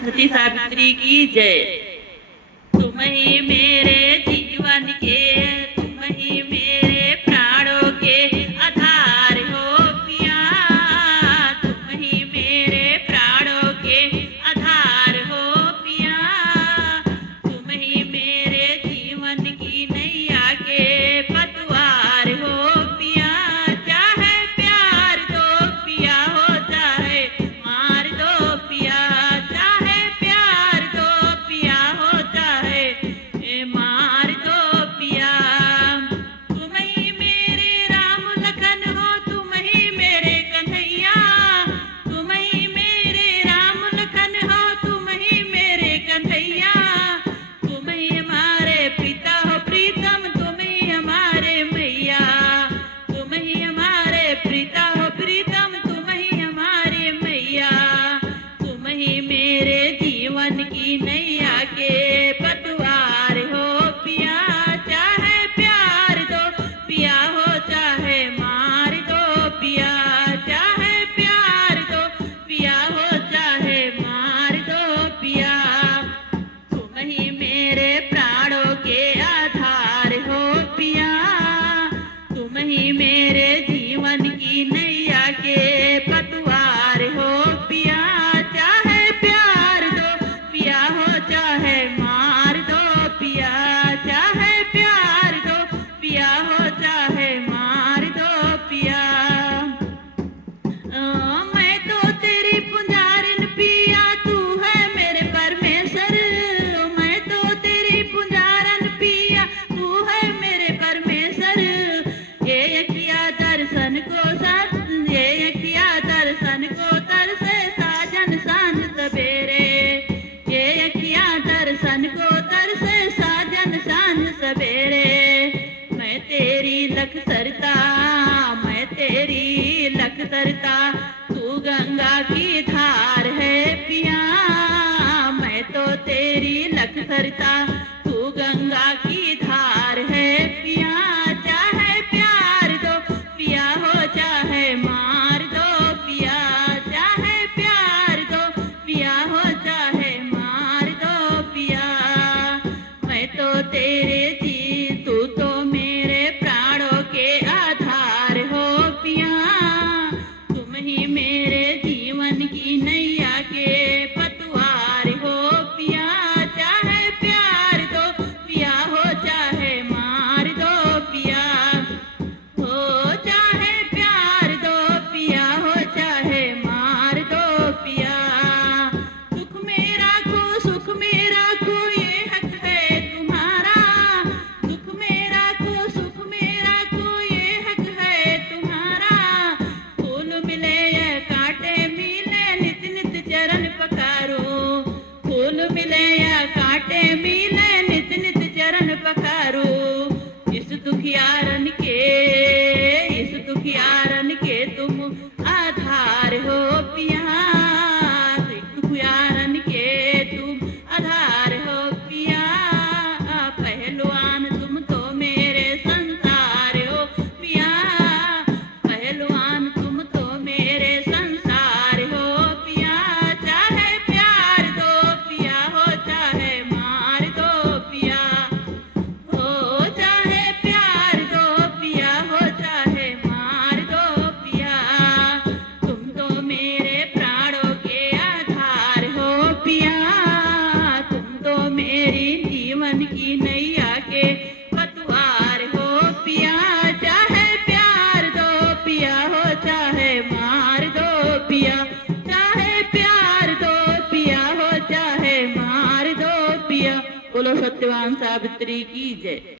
सती सावित्री की जय। तुम ही मेरे जीवन के, तुम ही मेरे प्राणों के आधार हो पिया, तुम ही मेरे प्राणों के आधार हो पिया, तुम ही मेरे जीवन की नैया के पतवार हो पिया। चाहे प्यार दो पिया हो, चाहे मार दो पिया, चाहे प्यार दो पिया हो, चाहे मार दो पिया। तुम ही मेरे राम लखन हो, तुम ही मेरे कन्हैया, तुम ही मेरे राम लखन हो, तुम ही मेरे कन्हैया, तुम ही हमारे पिता हो प्रीतम, तुम ही हमारे मैया, तुम ही हमारे पिता हो प्रीतम, तुम ही हमारे मैया, तुम ही मेरे जीवन की नैया के पतवार हो पिया। चाहे प्यार दो पिया हो, चाहे मार दो पिया, चाहे प्यार दो पिया हो, चाहे मार दो पिया। तुम ही मेरे प्राणों के आधार हो पिया, तुम ही मेरे जीवन की नैया के पतवार हो पिया। चाहे प्यार दो पिया हो, चाहे मार दो पिया, चाहे प्यार दो पिया हो, चाहे मार दो पिया। मैं तो तेरी पुजारिन पिया, तू है मेरे परमेश्वर, मैं तो तेरी पुजारन पिया, तू है मेरे परमेश्वर। ये अखिया दर्शन को ये अखिया दर्शन को तरसे साजन सांझ सवेरे, ये अखिया दर्शन को तरसे साजन सांझ सवेरे। मैं तेरी लख सरता, मैं तेरी लख सरता, तू गंगा की धार है पिया, मैं तो तेरी लख सरता, तू गंगा की धार है पिया। चाहे प्यार दो पिया हो, चाहे मार दो पिया, चाहे प्यार दो पिया हो, चाहे मार दो पिया। मैं तो तेरे तू तो मेरे प्राणों के आधार हो पिया, तुम ही मेरे जीवन की नैया के पतवार हो पिया। चाहे प्यार दो पिया हो, चाहे मार दो पिया, हो चाहे प्यार दो पिया हो, चाहे मार दो पिया। सुख मेरा को ये हक है तुम्हारा, सुख मेरा को ये हक है तुम्हारा। फूल मिले या कांटे मिले, नित नित चरण पखारो, फूल मिले या कांटे मिले, नित नित चरण पखारो। इस दुखियारन के तुम आधार हो पिया, दुखियारन के तुम आधार हो पिया। पहलवान तुम तो मेरे संसार हो पिया, पहलवान तुम तो मेरे संसार हो पिया। चाहे प्यार दो पिया हो, चाहे मार दो पिया, हो चाहे प्यार दो पिया हो, चाहे मार दो पिया। तुम तो मेरे प्राणों के आधार हो पिया, तुम तो मेरी जीवन की नैया के पतवार हो पिया। चाहे प्यार दो पिया हो, चाहे मार दो पिया, चाहे प्यार दो पिया हो, चाहे मार दो पिया। बोलो सत्यवान सावित्री की जय।